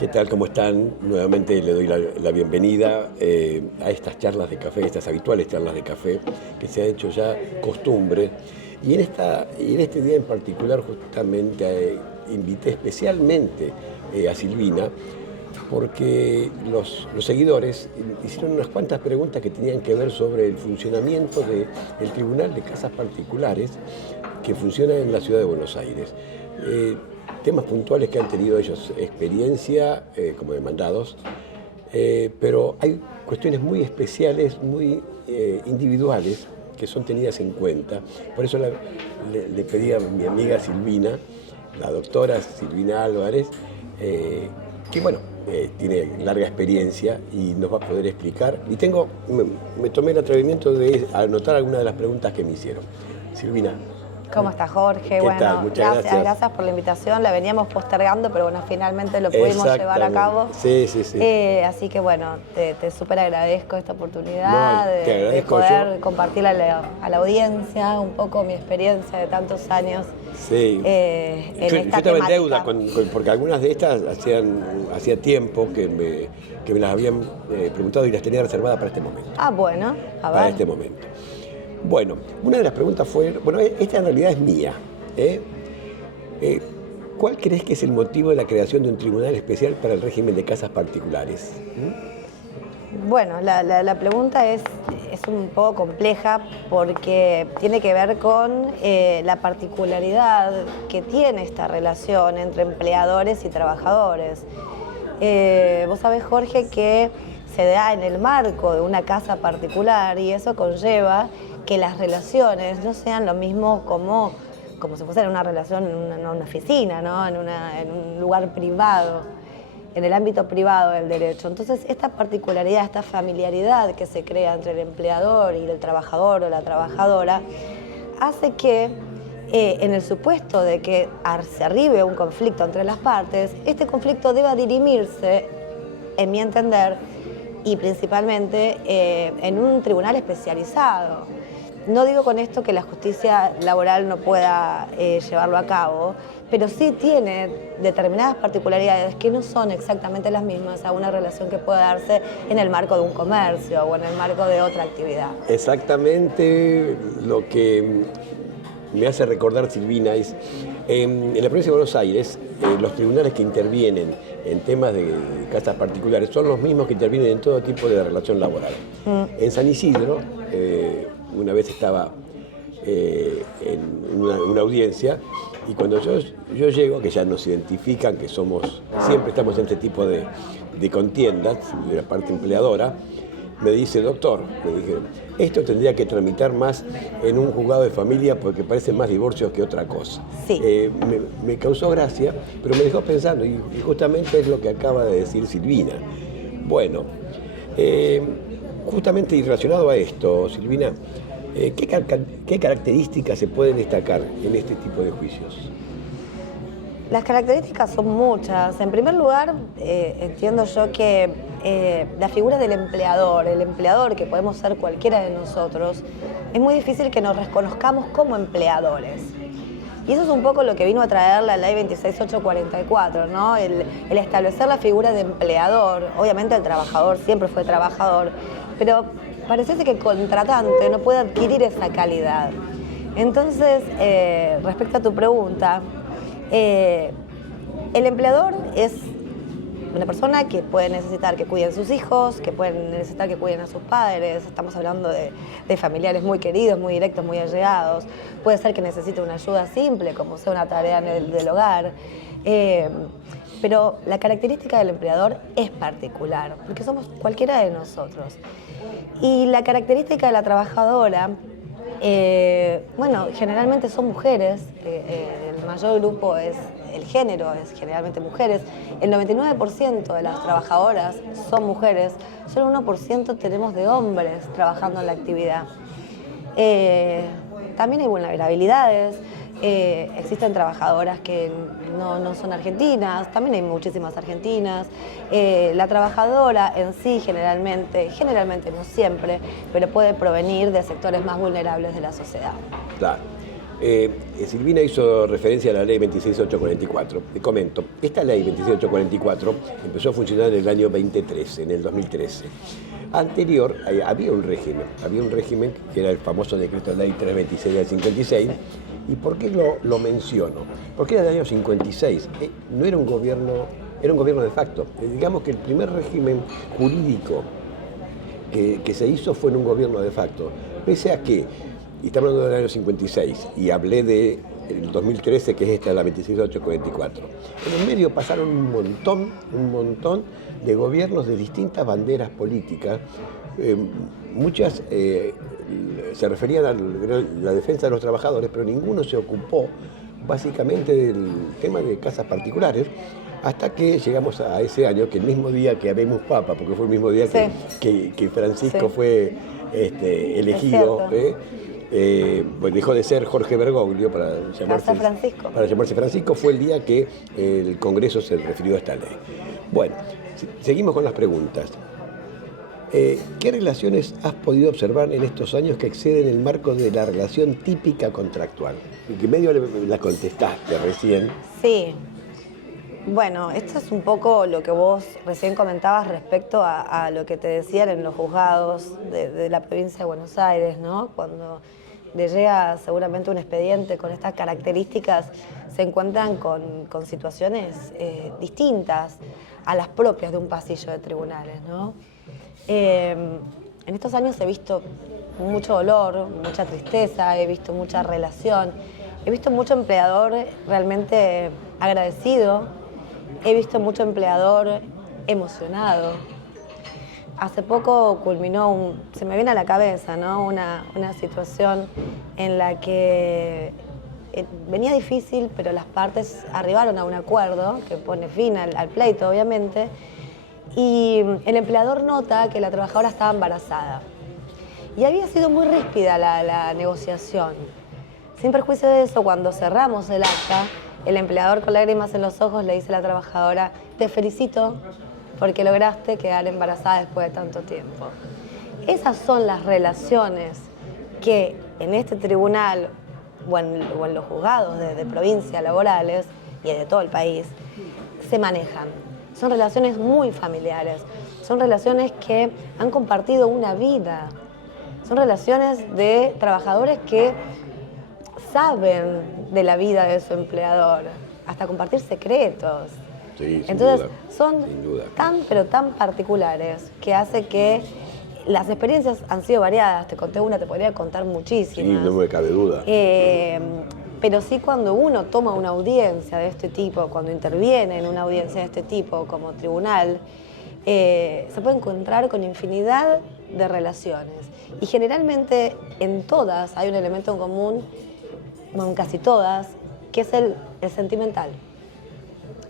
¿Qué tal? ¿Cómo están? Nuevamente le doy la bienvenida a estas charlas de café, estas habituales charlas de café, que se ha hecho ya costumbre. Y en este día en particular justamente invité especialmente a Silvina, porque los seguidores hicieron unas cuantas preguntas que tenían que ver sobre el funcionamiento del Tribunal de Casas Particulares que funciona en la ciudad de Buenos Aires. Temas puntuales que han tenido ellos experiencia como demandados, pero hay cuestiones muy especiales, muy individuales, que son tenidas en cuenta. Por eso le pedí a mi amiga Silvina, la doctora Silvina Álvarez, que bueno, tiene larga experiencia y nos va a poder explicar. Y me tomé el atrevimiento de anotar algunas de las preguntas que me hicieron. Silvina. ¿Cómo estás, Jorge? ¿Qué tal? Muchas gracias por la invitación. La veníamos postergando, pero bueno, finalmente lo pudimos llevar a cabo. Sí. Así que bueno, te súper agradezco esta oportunidad de poder compartir a la audiencia un poco mi experiencia de tantos años. Sí. Yo estaba en deuda porque algunas de estas hacía tiempo que me las habían preguntado y las tenía reservadas para este momento. Ah, bueno, a ver. Para este momento. Bueno, una de las preguntas fue, esta en realidad es mía. ¿Cuál crees que es el motivo de la creación de un tribunal especial para el régimen de casas particulares? Bueno, la pregunta es un poco compleja porque tiene que ver con la particularidad que tiene esta relación entre empleadores y trabajadores. Vos sabés, Jorge, que se da en el marco de una casa particular y eso conlleva que las relaciones no sean lo mismo como si fuese una relación en una oficina, ¿no? en un lugar privado, en el ámbito privado del derecho. Entonces, esta particularidad, esta familiaridad que se crea entre el empleador y el trabajador o la trabajadora, hace que en el supuesto de que se arribe un conflicto entre las partes, este conflicto deba dirimirse, en mi entender, y principalmente en un tribunal especializado. No digo con esto que la justicia laboral no pueda llevarlo a cabo, pero sí tiene determinadas particularidades que no son exactamente las mismas a una relación que puede darse en el marco de un comercio o en el marco de otra actividad. Exactamente lo que me hace recordar, Silvina, es en la provincia de Buenos Aires, los tribunales que intervienen en temas de casas particulares son los mismos que intervienen en todo tipo de relación laboral. En San Isidro, una vez estaba en una audiencia y cuando yo llego, que ya nos identifican que siempre estamos en este tipo de contiendas de la parte empleadora, me dice, doctor, me dijeron, esto tendría que tramitar más en un juzgado de familia porque parecen más divorcios que otra cosa. Sí. Me causó gracia, pero me dejó pensando y justamente es lo que acaba de decir Silvina. Bueno, justamente y relacionado a esto, Silvina, ¿qué características se pueden destacar en este tipo de juicios? Las características son muchas. En primer lugar, entiendo yo que la figura del empleador, el empleador que podemos ser cualquiera de nosotros, es muy difícil que nos reconozcamos como empleadores. Y eso es un poco lo que vino a traer la ley 26844, ¿no? El establecer la figura de empleador. Obviamente el trabajador siempre fue trabajador, pero parece que el contratante no puede adquirir esa calidad. Entonces, respecto a tu pregunta, el empleador es una persona que puede necesitar que cuiden sus hijos, que puede necesitar que cuiden a sus padres. Estamos hablando de familiares muy queridos, muy directos, muy allegados. Puede ser que necesite una ayuda simple, como sea una tarea del hogar. Pero la característica del empleador es particular, porque somos cualquiera de nosotros. Y la característica de la trabajadora, generalmente son mujeres, el mayor grupo el género es generalmente mujeres, el 99% de las trabajadoras son mujeres, solo 1% tenemos de hombres trabajando en la actividad. También hay vulnerabilidades, existen trabajadoras que no son argentinas, también hay muchísimas argentinas. La trabajadora en sí generalmente no siempre, pero puede provenir de sectores más vulnerables de la sociedad. Claro. Silvina hizo referencia a la ley 26844. Te comento, esta ley 26844 empezó a funcionar en el año 2013, en el 2013. Anterior había un régimen que era el famoso decreto de ley 326 del 56. ¿Y por qué lo menciono? Porque era del año 56, no era un gobierno, era un gobierno de facto. Digamos que el primer régimen jurídico que se hizo fue en un gobierno de facto, pese a que, y estamos hablando del año 56, y hablé del 2013, que es esta, la 26844. En el medio pasaron un montón de gobiernos de distintas banderas políticas, muchas se referían a la defensa de los trabajadores, pero ninguno se ocupó básicamente del tema de casas particulares, hasta que llegamos a ese año, que el mismo día que habemos Papa, porque fue el mismo día que Francisco fue elegido, pues dejó de ser Jorge Bergoglio para llamarse Francisco, fue el día que el Congreso se refirió a esta ley. Bueno, seguimos con las preguntas. ¿Qué relaciones has podido observar en estos años que exceden el marco de la relación típica contractual? Y que medio la contestaste recién. Sí. Bueno, esto es un poco lo que vos recién comentabas respecto a lo que te decían en los juzgados de la provincia de Buenos Aires, ¿no? Cuando le llega seguramente un expediente con estas características, se encuentran con situaciones distintas a las propias de un pasillo de tribunales, ¿no? En estos años he visto mucho dolor, mucha tristeza, he visto mucha relación, he visto mucho empleador realmente agradecido, he visto mucho empleador emocionado. Hace poco culminó, se me viene a la cabeza, ¿no? una situación en la que venía difícil, pero las partes arribaron a un acuerdo que pone fin al pleito, obviamente, y el empleador nota que la trabajadora estaba embarazada. Y había sido muy ríspida la negociación. Sin perjuicio de eso, cuando cerramos el acta, el empleador con lágrimas en los ojos le dice a la trabajadora: te felicito porque lograste quedar embarazada después de tanto tiempo. Esas son las relaciones que en este tribunal o en los juzgados de provincia laborales y de todo el país se manejan. Son relaciones muy familiares, son relaciones que han compartido una vida, son relaciones de trabajadores que saben de la vida de su empleador, hasta compartir secretos. Sí, entonces, duda, son pero tan particulares que hace que las experiencias han sido variadas. Te conté una, te podría contar muchísimas. Sí, no me cabe duda. Pero sí, cuando uno toma una audiencia de este tipo, cuando interviene en una audiencia de este tipo como tribunal, se puede encontrar con infinidad de relaciones. Y generalmente en todas hay un elemento en común, bueno, en casi todas, que es el sentimental.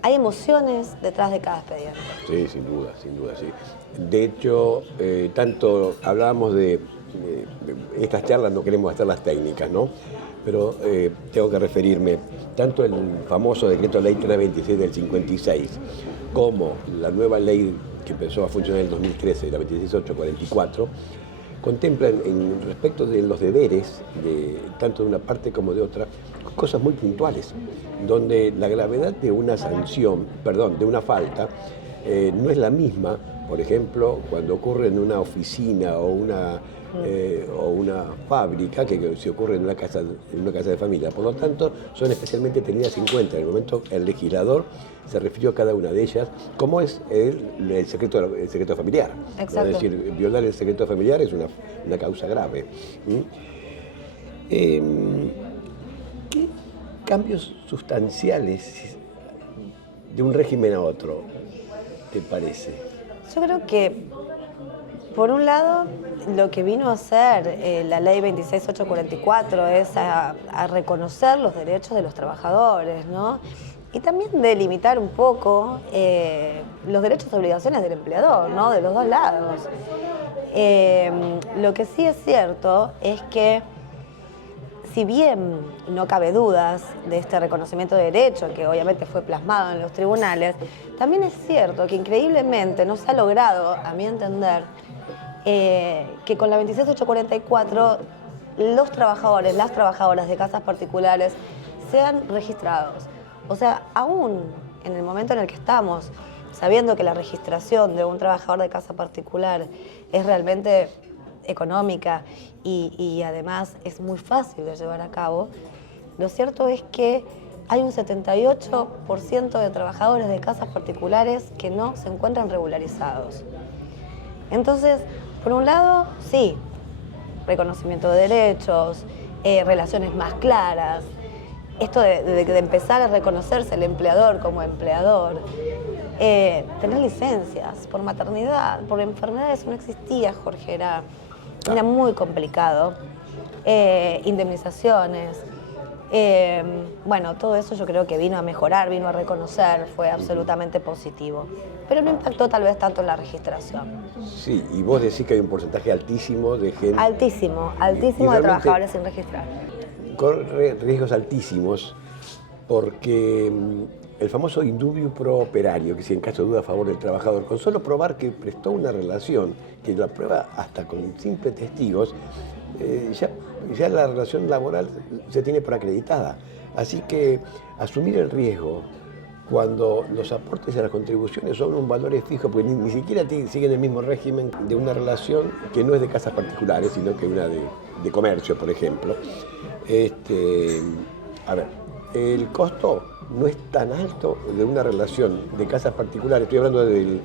Hay emociones detrás de cada expediente. Sí, sin duda, sí. De hecho, tanto hablábamos de estas charlas, no queremos hacer las técnicas, ¿no? Pero tengo que referirme tanto el famoso decreto ley 326 del 56 como la nueva ley que empezó a funcionar en el 2013, la 26844, contemplan en respecto de los deberes, tanto de una parte como de otra, cosas muy puntuales, donde la gravedad de una sanción, de una falta, no es la misma, por ejemplo, cuando ocurre en una oficina o una fábrica que se ocurre en una casa de familia. Por lo tanto, son especialmente tenidas en cuenta. En el momento el legislador se refirió a cada una de ellas, como es el secreto familiar. Exacto. Es decir, violar el secreto familiar es una causa grave. ¿Qué cambios sustanciales de un régimen a otro te parece? Yo creo que, por un lado, lo que vino a hacer la ley 26844 es a reconocer los derechos de los trabajadores, ¿no? Y también delimitar un poco los derechos y obligaciones del empleador, ¿no? De los dos lados. Lo que sí es cierto es que, si bien no cabe dudas de este reconocimiento de derecho, que obviamente fue plasmado en los tribunales, también es cierto que increíblemente no se ha logrado, a mi entender, que con la 26844 los trabajadores, las trabajadoras de casas particulares sean registrados. O sea, aún en el momento en el que estamos, sabiendo que la registración de un trabajador de casa particular es realmente económica y además es muy fácil de llevar a cabo, lo cierto es que hay un 78% de trabajadores de casas particulares que no se encuentran regularizados. Entonces, por un lado, sí, reconocimiento de derechos, relaciones más claras, esto de empezar a reconocerse el empleador como empleador, tener licencias por maternidad, por enfermedades, no existía, Jorge, era muy complicado, indemnizaciones. Bueno, todo eso yo creo que vino a mejorar, vino a reconocer, fue absolutamente positivo. Pero no impactó tal vez tanto en la registración. Sí, y vos decís que hay un porcentaje altísimo de gente... Altísimo de trabajadores sin registrar. Corre riesgos altísimos porque el famoso indubio pro operario, que si en caso de duda a favor del trabajador, con solo probar que prestó una relación, que la prueba hasta con simples testigos, ya la relación laboral se tiene por acreditada. Así que asumir el riesgo cuando los aportes a las contribuciones son un valor fijo, porque ni siquiera siguen el mismo régimen de una relación que no es de casas particulares, sino que una de comercio, por ejemplo. A ver, el costo no es tan alto de una relación de casas particulares, estoy hablando del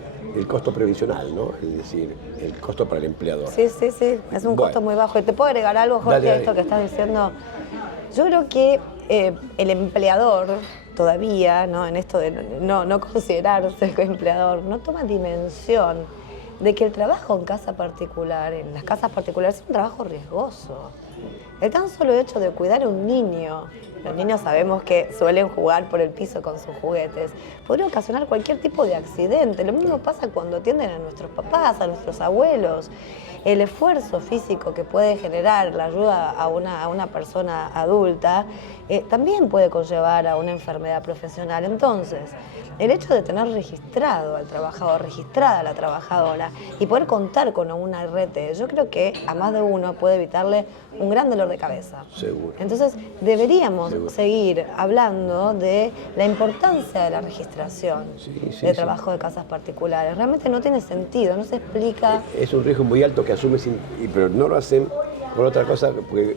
costo previsional, ¿no? Es decir, el costo para el empleador. Sí, es un costo muy bajo. ¿Y te puedo agregar algo, Jorge, dale. A esto que estás diciendo? Yo creo que el empleador todavía, ¿no? En esto de no considerarse empleador, no toma dimensión de que el trabajo en casa particular, en las casas particulares, es un trabajo riesgoso. El tan solo hecho de cuidar a un niño, los niños sabemos que suelen jugar por el piso con sus juguetes, podría ocasionar cualquier tipo de accidente. Lo mismo pasa cuando atienden a nuestros papás, a nuestros abuelos. El esfuerzo físico que puede generar la ayuda a una persona adulta también puede conllevar a una enfermedad profesional. Entonces, el hecho de tener registrado al trabajador, registrada a la trabajadora y poder contar con una RT, yo creo que a más de uno puede evitarle un gran dolor de cabeza. Seguro. Entonces, deberíamos seguir hablando de la importancia de la registración de trabajo de casas particulares. Realmente no tiene sentido, no se explica. Es un riesgo muy alto que asume, pero no lo hacen por otra cosa,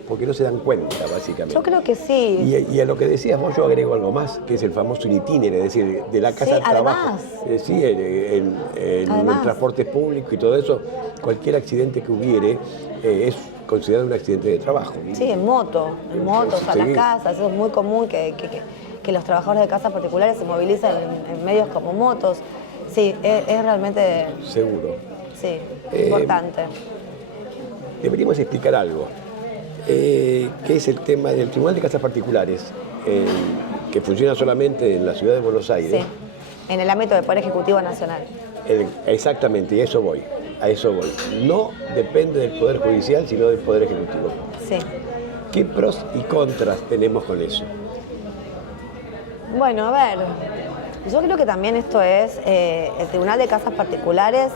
porque no se dan cuenta, básicamente. Yo creo que sí. Y a lo que decías vos, yo agrego algo más, que es el famoso in itinere, es decir, de la casa al trabajo. En el transporte público y todo eso, cualquier accidente que hubiere es considerado un accidente de trabajo. Sí, en motos a la casa, eso es muy común que los trabajadores de casas particulares se movilicen en medios como motos. Sí, es realmente... Seguro. Sí, importante. Deberíamos explicar algo, que es el tema del Tribunal de Casas Particulares, que funciona solamente en la ciudad de Buenos Aires. Sí, en el ámbito del Poder Ejecutivo Nacional. Exactamente, y a eso voy. No depende del Poder Judicial, sino del Poder Ejecutivo. Sí. ¿Qué pros y contras tenemos con eso? Bueno, a ver, yo creo que también esto es, el Tribunal de Casas Particulares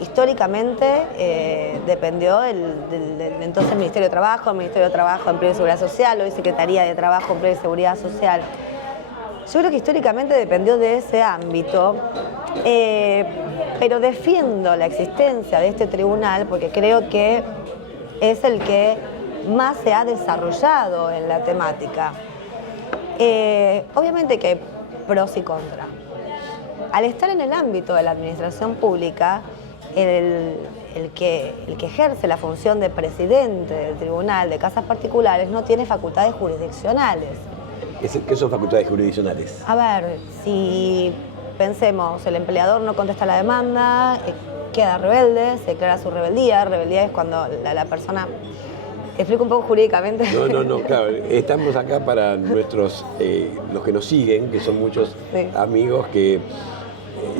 históricamente dependió del entonces Ministerio de Trabajo, Empleo y Seguridad Social, hoy Secretaría de Trabajo, Empleo y Seguridad Social. Yo creo que históricamente dependió de ese ámbito, pero defiendo la existencia de este tribunal porque creo que es el que más se ha desarrollado en la temática. Obviamente que hay pros y contras. Al estar en el ámbito de la administración pública, el que ejerce la función de presidente del Tribunal de Casas Particulares no tiene facultades jurisdiccionales. ¿Qué son facultades jurisdiccionales? A ver, si pensemos, el empleador no contesta la demanda, queda rebelde, se declara su rebeldía. Rebeldía es cuando la persona... ¿Explico un poco jurídicamente? No, claro. Estamos acá para los que nos siguen, que son muchos amigos que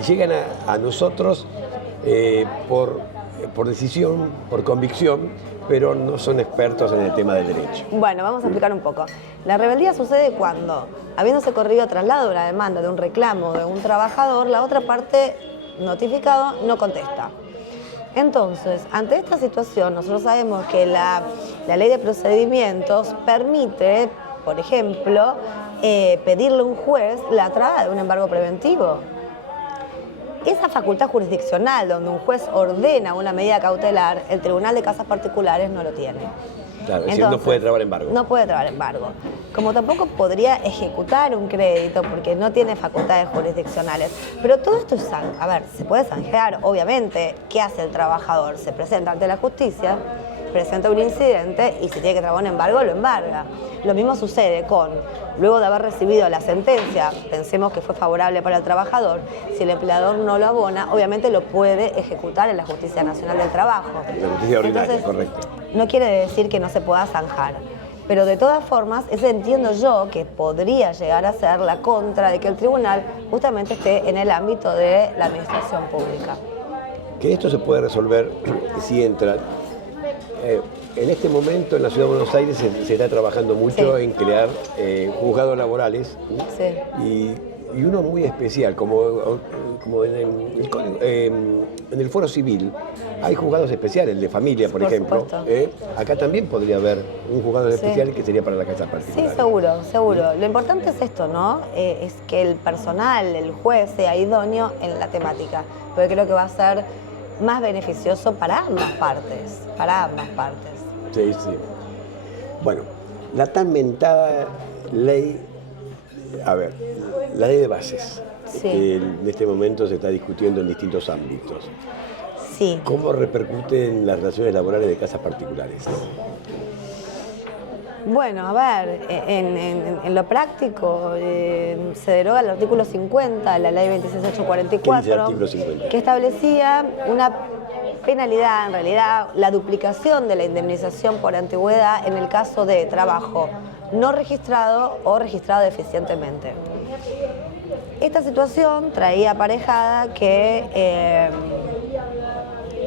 llegan a nosotros por decisión, por convicción, pero no son expertos en el tema del derecho. Bueno, vamos a explicar un poco. La rebeldía sucede cuando, habiéndose corrido traslado de una demanda, de un reclamo de un trabajador, la otra parte notificado no contesta. Entonces, ante esta situación, nosotros sabemos que la ley de procedimientos permite, por ejemplo, pedirle a un juez la traba de un embargo preventivo. Esa facultad jurisdiccional donde un juez ordena una medida cautelar, el Tribunal de Casas Particulares no lo tiene. Claro, es decir, no puede trabar embargo. No puede trabar embargo. Como tampoco podría ejecutar un crédito porque no tiene facultades jurisdiccionales. Pero todo esto es, a ver, se puede zanjar, obviamente. ¿Qué hace el trabajador? Se presenta ante la justicia, presenta un incidente y si tiene que trabar un embargo, lo embarga. Lo mismo sucede con, luego de haber recibido la sentencia, pensemos que fue favorable para el trabajador, si el empleador no lo abona, obviamente lo puede ejecutar en la Justicia Nacional del Trabajo. La justicia ordinaria, entonces, correcto. No quiere decir que no se pueda zanjar. Pero de todas formas, ese entiendo yo que podría llegar a ser la contra de que el tribunal justamente esté en el ámbito de la administración pública. Que esto se puede resolver si entra. En este momento en la Ciudad de Buenos Aires se está trabajando mucho en crear juzgados laborales, y uno muy especial, como en el Foro Civil hay juzgados especiales, el de familia, por ejemplo. Acá también podría haber un juzgado especial que sería para la casa particular. Sí, seguro, seguro. Lo importante es esto, ¿no? Es que el personal, el juez, sea idóneo en la temática, porque creo que va a ser más beneficioso para ambas partes, Sí, sí. Bueno, la tan mentada ley, la ley de bases, que en este momento se está discutiendo en distintos ámbitos. Sí. ¿Cómo repercute en las relaciones laborales de casas particulares? Bueno, a ver, en lo práctico se deroga el artículo 50 de la ley 26844, ¿Qué dice el artículo 50? Que establecía una penalidad, en realidad, la duplicación de la indemnización por antigüedad en el caso de trabajo no registrado o registrado deficientemente. Esta situación traía aparejada que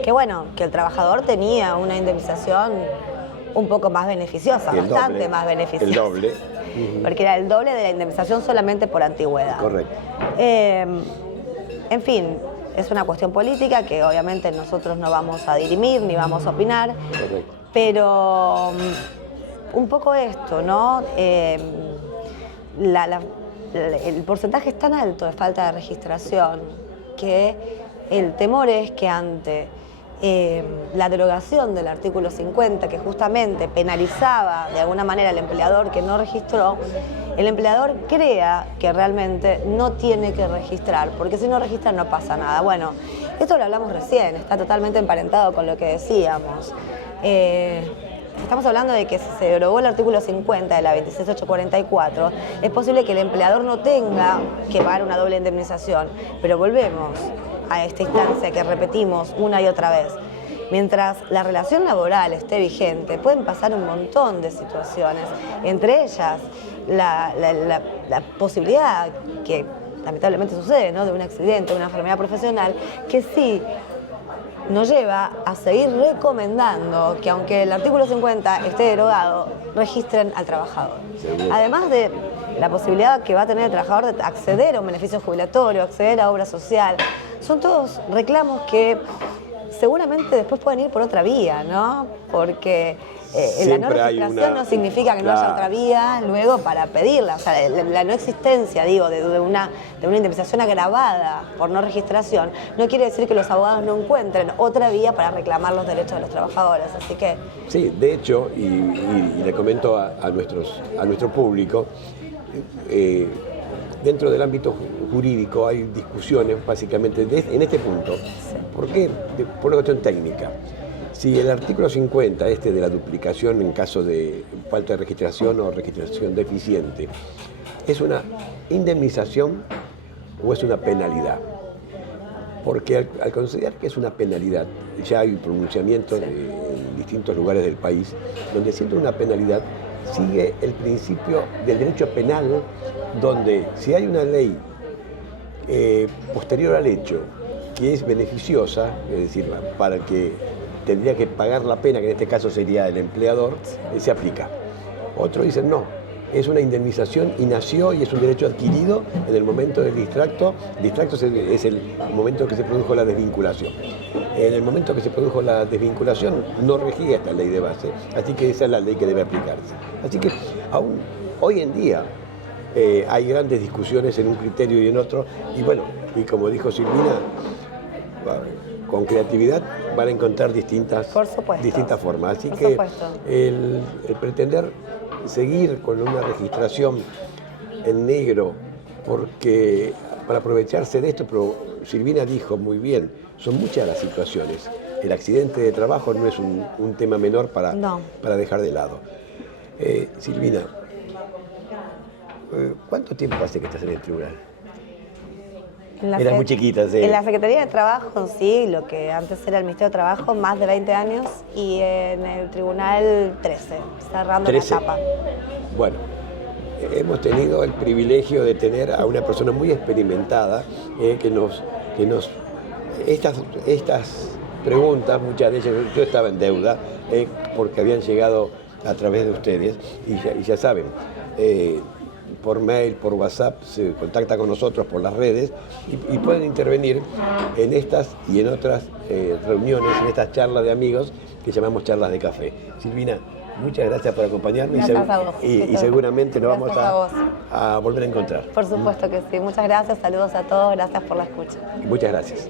el trabajador tenía una indemnización un poco más beneficiosa, bastante más beneficiosa. El doble. Porque era el doble de la indemnización solamente por antigüedad. Correcto. En fin, es una cuestión política que obviamente nosotros no vamos a dirimir ni vamos a opinar. Correcto. Pero un poco esto, ¿no? El porcentaje es tan alto de falta de registración que el temor es que ante la derogación del artículo 50, que justamente penalizaba de alguna manera al empleador que no registró, el empleador crea que realmente no tiene que registrar, porque si no registra no pasa nada. Bueno, esto lo hablamos recién, está totalmente emparentado con lo que decíamos. Estamos hablando de que si se derogó el artículo 50 de la 26844, es posible que el empleador no tenga que pagar una doble indemnización, pero volvemos a esta instancia que repetimos una y otra vez. Mientras la relación laboral esté vigente, pueden pasar un montón de situaciones, entre ellas la posibilidad que lamentablemente sucede, ¿no?, de un accidente, de una enfermedad profesional, que sí nos lleva a seguir recomendando que aunque el artículo 50 esté derogado, registren al trabajador. Seguro. Además de la posibilidad que va a tener el trabajador de acceder a un beneficio jubilatorio, acceder a obra social, son todos reclamos que seguramente después pueden ir por otra vía, ¿no? Porque la no registración no significa que no haya otra vía luego para pedirla. O sea, la no existencia, digo, de una indemnización agravada por no registración no quiere decir que los abogados no encuentren otra vía para reclamar los derechos de los trabajadores. Así que... Sí, de hecho, y le comento a nuestro público, dentro del ámbito jurídico hay discusiones básicamente en este punto. ¿Por qué? Por una cuestión técnica. Si el artículo 50, de la duplicación en caso de falta de registración o registración deficiente, es una indemnización o es una penalidad. Porque al considerar que es una penalidad, ya hay pronunciamientos en distintos lugares del país, donde siendo una penalidad sigue el principio del derecho penal, donde si hay una ley posterior al hecho que es beneficiosa, es decir, para el que tendría que pagar la pena, que en este caso sería el empleador, se aplica. Otros dicen no, es una indemnización y nació y es un derecho adquirido en el momento del distracto. El distracto es el momento que se produjo la desvinculación. En el momento que se produjo la desvinculación no regía esta ley de base, así que esa es la ley que debe aplicarse. Así que aún hoy en día hay grandes discusiones en un criterio y en otro, y bueno, y como dijo Silvina, con creatividad van a encontrar distintas formas. Así que el pretender seguir con una registración en negro, porque para aprovecharse de esto, pero Silvina dijo muy bien, son muchas las situaciones. El accidente de trabajo no es un tema menor para dejar de lado. Silvina, ¿cuánto tiempo hace que estás en el tribunal? Eras muy chiquita, sí. En la Secretaría de Trabajo, sí, lo que antes era el Ministerio de Trabajo, más de 20 años, y en el Tribunal 13, cerrando 13. La etapa. Bueno, hemos tenido el privilegio de tener a una persona muy experimentada que nos estas preguntas, muchas de ellas, yo estaba en deuda porque habían llegado a través de ustedes y ya saben, por mail, por WhatsApp, se contacta con nosotros por las redes y pueden intervenir en estas y en otras reuniones, en estas charlas de amigos que llamamos charlas de café. Silvina, muchas gracias por acompañarme. Gracias a vos, y seguramente nos vamos a volver a encontrar. Por supuesto que sí. Muchas gracias, saludos a todos, gracias por la escucha. Muchas gracias.